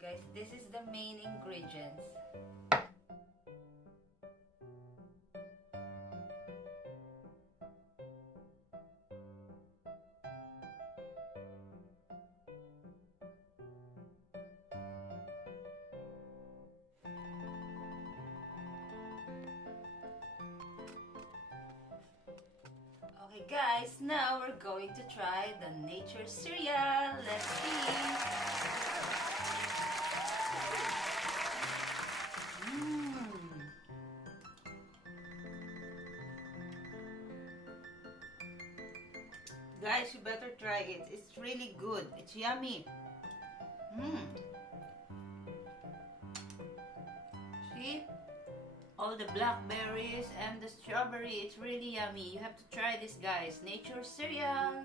guys, this is the main ingredients. Okay guys, now we're going to try the nature cereal. Let's see. Guys, you better try it. It's really good. It's yummy. See? All the blackberries and the strawberry. It's really yummy. You have to try this, guys. Nature cereal.